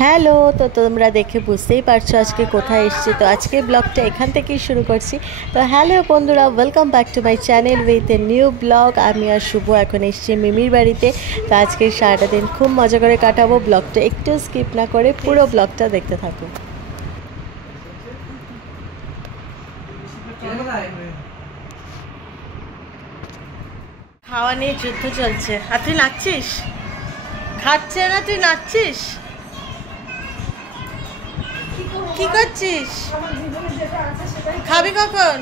Hello, তো তোমরা দেখে বুঝতেই পারছো আজকে কোথায় এসেছি। তো আজকে ব্লগটা এখান থেকেই শুরু করছি। তো হ্যালো বন্ধুরা, welcome back to my channel with a new blog. আমি আর শুভ এখন এসেছি মিমির বাড়িতে। তো আজকে সারাটা দিন খুব মজা করে কাটাবো। ব্লগটা একটু স্কিপ না করে পুরো ব্লগটা দেখতে থাকো। খাওয়া নিয়ে যুদ্ধ চলছে। আর তুই নাচছিস? খাচ্ছে না, তুই নাচছিস? কি করছিস? খাবি কখন?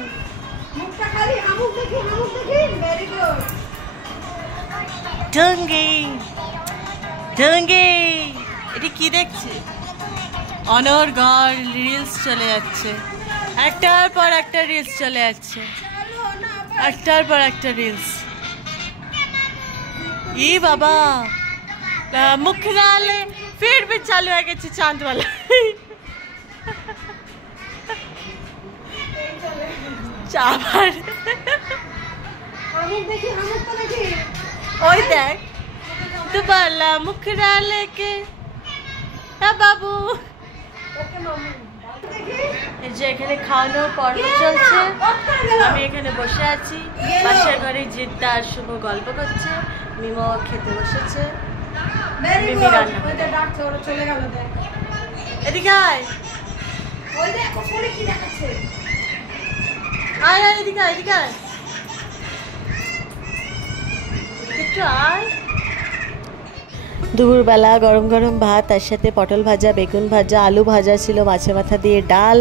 ঢঙ্গি ঢঙ্গি, এটি কি দেখছি? অনর্গল রিলস চলে যাচ্ছে, একটার পর একটা রিলস চলে যাচ্ছে, একটার পর একটা রিলস। ই বাবা, মুখ डाले फिर भी चालू হয়ে গেছে চাঁদ वाला। চাবার ওই দেখ দুবালা মুখ डाले के বাবু। এই যে এখানে খাওয়ানোর পর্ব চলছে, আমি এখানে বসে আছি। পাশের ঘরে জিদ্দা আর শুভ গল্প করছে, মিমো খেতে বসেছে। মিমি রান্না এদিকে আয়, আয় আয় এদিকে আয়, এদিকে আয় একটু আয়। দুপুরবেলা গরম গরম ভাত, তার সাথে পটল ভাজা, বেগুন ভাজা, আলু ভাজা ছিল, মাছের মাথা দিয়ে ডাল,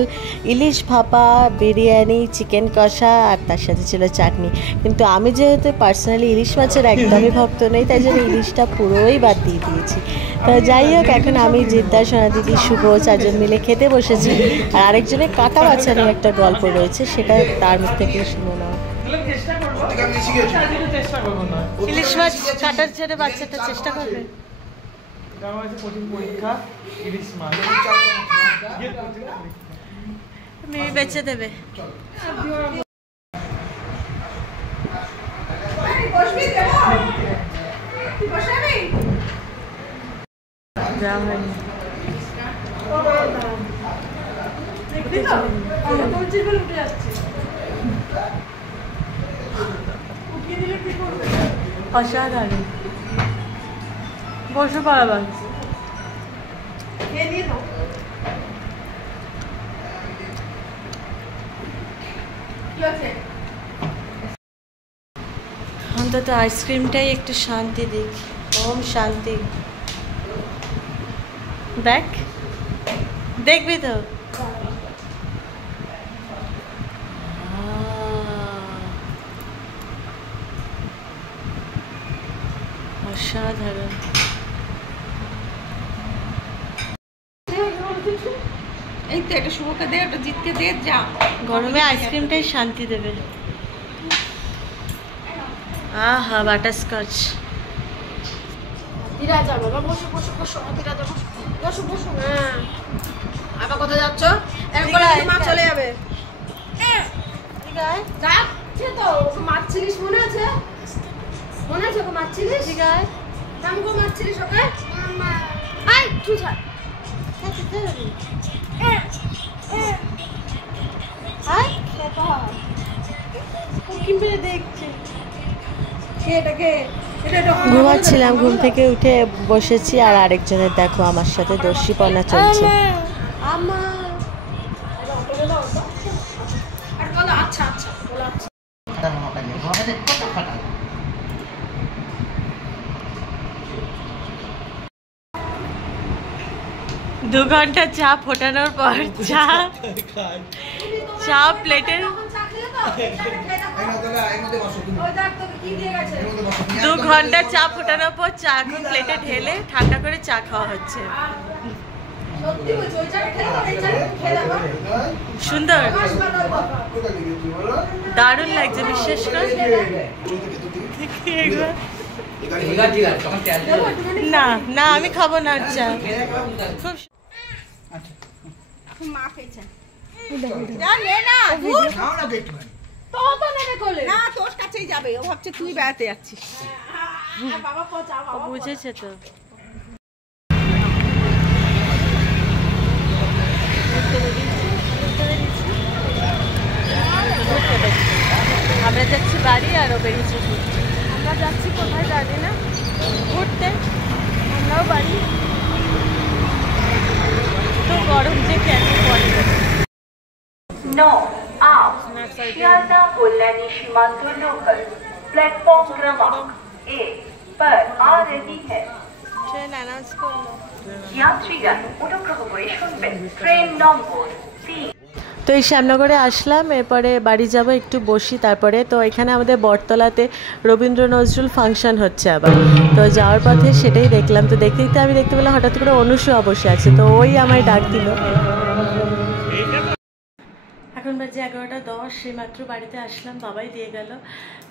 ইলিশ ভাপা, বিরিয়ানি, চিকেন কষা, আর তার সাথে ছিল চাটনি। কিন্তু আমি যেহেতু পার্সোনালি ইলিশ মাছের একদমই ভক্ত নই, তাই জন্য ইলিশটা পুরোই বাদ দিয়ে দিয়েছি। তো যাই হোক, এখন আমি জিদ্দা, সোনা দিদি, শুভ চারজন মিলে খেতে বসেছি। আর আরেকজনের কাটা বাছানোর একটা গল্প রয়েছে, সেটা তার মুখ থেকে শুনে নাও। ইলিশ মাছ কাটার ছেড়ে বাচ্চাটা চেষ্টা করবে। মিমি বেঁচে দেবে। অসাধারণ, বসে পারবেন। অন্তত আইসক্রিমটাই একটু শান্তি দিক। ওম শান্তি। দেখ, দেখবি তো? অসাধারণ। এই তো একটা শুভকে দে, একটা জিতকে দে, যা। গরমে আইসক্রিমটাই শান্তি দেবে। আহা, বাটারস্কচ। ধীরাজা বাবা, বসো বসো বসো, ধীরাজা বসো বসো বসো। হ্যাঁ, আবার কোথায় যাচ্ছ? একবার মা চলে যাবে। যাচ্ছে তো, ওকে মারছিলিস মনে আছে? মনে আছে ওকে মারছিলিস? ঠিক আছে, আমাকে মারছিলিস ওকে? আই তুই যা। ঘুমাচ্ছিলাম, ঘুম থেকে উঠে বসেছি। আর আরেকজনের দেখো আমার সাথে দস্যিপনা চলছে। দু ঘন্টা চা ফোটানোর পর চা প্লেটে 2 ঘন্টা চা ফোটানোর পর চা এখন প্লেটে ঢেলে ঠান্ডা করে চা খাওয়া হচ্ছে। সুন্দর, দারুণ লাগছে, বিশ্বাস কর। না না, আমি খাবো না চা। খুব মা খেয়েছে। তোর কাছেই যাবে, ও ভাবছে তুই বেড়াতে যাচ্ছিস। বুঝেছে তো। ঘুরতে বেরিয়েছি। আমরা যাচ্ছি বাড়ি আর ও বেরিয়েছি ঘুরতে। আমরা যাচ্ছি কোথায় জানি না, ঘুরতে। আমরাও বাড়ি। তো গরম যে কেন পড়ে। 9 आप শিয়ালদা কল্যাণী সীমান্ত লোকাল प्लेटफॉर्म क्रमांक 1 पर आ रही है। ট্রেন অ্যানাউন্স করলো। यात्रीगण অনুগ্রহ করে শুনবেন ট্রেন নম্বর 3। তো এই শ্যামনগরে আসলাম, এরপরে বাড়ি যাব, একটু বসি তারপরে। তো এখানে আমাদের বটতলাতে রবীন্দ্র নজরুল ফাংশন হচ্ছে আবার, তো যাওয়ার পথে সেটাই দেখলাম। তো দেখতে দেখতে আমি দেখতে পেলাম হঠাৎ করে অনুষু বসে আছে, তো ওই আমায় ডাক দিল। এখন বাজে 11:10, সেই মাত্র বাড়িতে আসলাম, বাবাই দিয়ে গেল।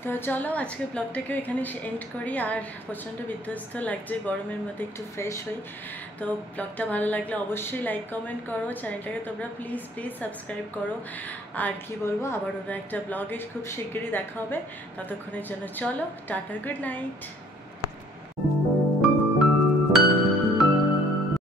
তো চলো আজকে ব্লগটাকেও এখানে এন্ড করি। আর প্রচণ্ড বিধ্বস্ত লাগছে গরমের মধ্যে, একটু ফ্রেশ হই। তো ব্লগটা ভালো লাগলে অবশ্যই লাইক কমেন্ট করো, চ্যানেলটাকে তোমরা প্লিজ সাবস্ক্রাইব করো। আর কি বলবো, আবার ওরা একটা ব্লগে খুব শিগগিরই দেখা হবে। ততক্ষণের জন্য চলো টাটা, গুড নাইট।